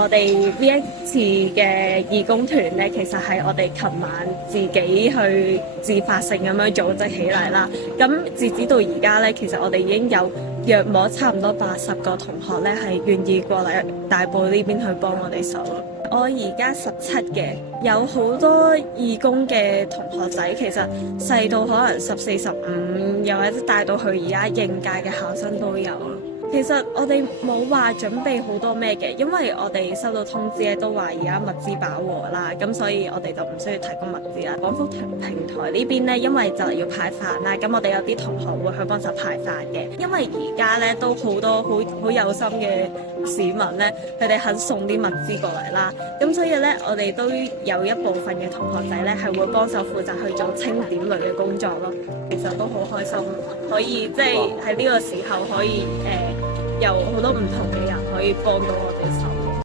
我哋呢一次嘅義工團呢，其實係我哋琴晚自己去自發性咁樣組織起嚟啦。咁截止到而家呢，其實我哋已經有約莫差唔多80個同學呢係願意過嚟大埔呢邊去幫我哋手。我而家17嘅，有好多義工嘅同學仔，其實細到可能14、15，又或者帶到去而家應屆嘅考生都有。其實我哋冇話準備好多咩嘅，因為我哋收到通知咧都話而家物資飽和啦，咁所以我哋就唔需要提供物資啦。廣福平台呢邊呢，因為就要派飯啦，咁我哋有啲同學會去幫手派飯嘅。因為而家呢都好多好有心嘅市民呢，佢哋肯送啲物資過嚟啦，咁所以呢，我哋都有一部分嘅同學仔呢係會幫手負責去做清點類嘅工作咯。其實都好開心，可以即係喺呢個時候可以有好多唔同嘅人可以幫到我哋手。